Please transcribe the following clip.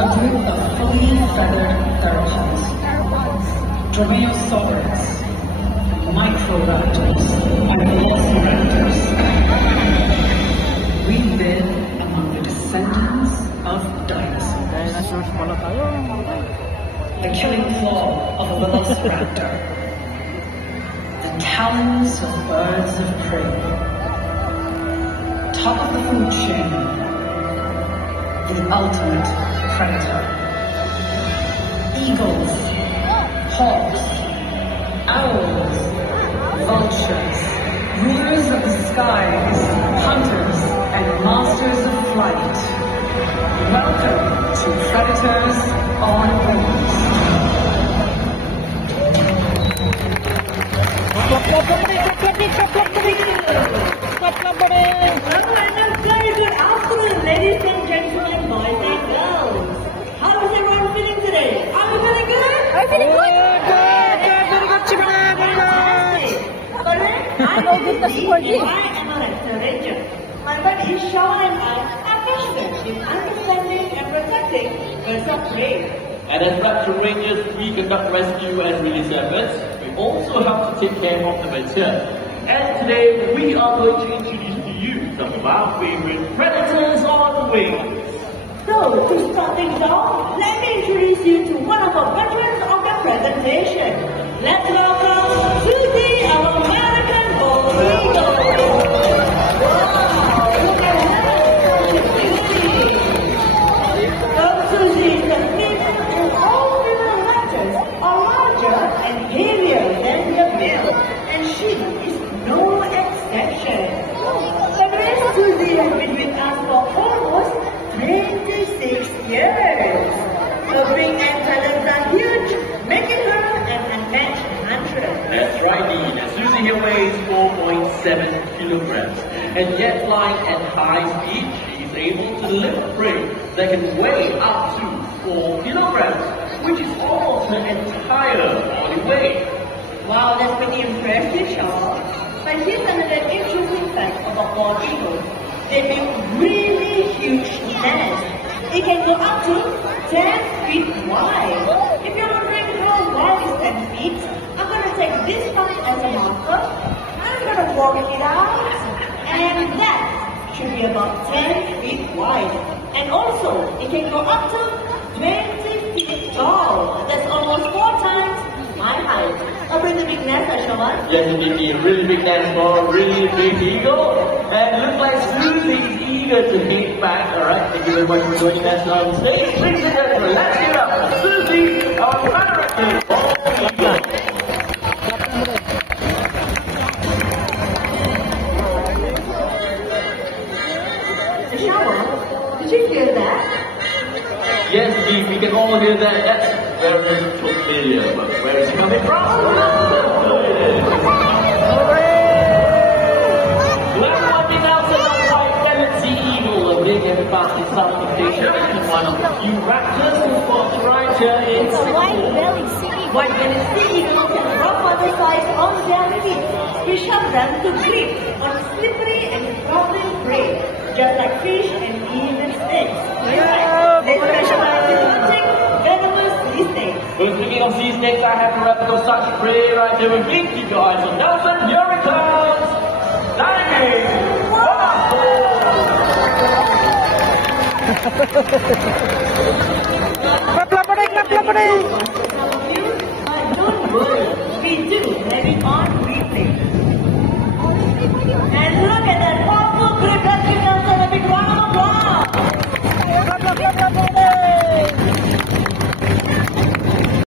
a group of fully feathered theropods, dromaeosaurids, microraptors, and velociraptors. We live among the descendants of dinosaurs. The killing claw of a velociraptor, the talons of birds of prey, top of the food chain, the ultimate predator. Eagles, hawks, owls, vultures, rulers of the skies, hunters and masters of flight. Welcome to Predators on Wings. Good afternoon, ladies and gentlemen, boys and girls. How is everyone feeling today? Are you feeling good? I'm feeling good. I'm a lecture ranger. My buddy Sean and I are passionate in understanding and protecting birds of prey. And as Raptor Rangers, we conduct rescue and release efforts. We also have to take care of the venture. And today, we are going to introduce to you some of our favorite predators on the wings. So, to start things off, let me introduce you to one of our veterans of the presentation. Let's welcome Susie, our American Bald Eagle. Wow, look at her. So, Susie is a female and all female raptors are larger and heavier than the male, and she is no exception. The Miss Susie has been with us for almost 26 years. Her big and talents are huge, making her an unmatched hunter. That's right, Dean. Susie here weighs 4.7 kilograms. And yet, flying at high speed, she's able to lift prey that can weigh up to 4 kilograms, which is almost her entire body weight. Wow, that's pretty impressive, Sean. But here's another interesting fact about bald eagles. They make really huge nests. It can go up to 10 feet wide. If you're wondering how wide is 10 feet, I'm going to take this part as a marker. I'm going to work it out. And that should be about 10 feet wide. And also, it can go up to 20 feet tall. That's almost 4 times my height. A pretty big nest, Sean. Yes, indeed, a really big nest for a really big eagle. And it looks like Susie's eager to hit back. Alright, thank you very much for joining us on stage. Ladies and gentlemen, let's give it up for Susie, our American Bald Eagle. Sean, did you hear that? Yes, indeed, we can all hear that. That's very familiar, but where is it coming from? Southeast Asia is one of the few raptors who fought right here in Singapore. White-bellied sea eagle. White-bellied sea eagles can rough on the sides on their feet. We shove them to grip on slippery and crawling prey, just like fish and even snakes. They specialize in hunting venomous sea snakes. Well, speaking of sea snakes, I have a replica of such prey right here with me. Keep your eyes on Nelson. Here it comes. Diving. But don't worry, we do have it on replay. And look at that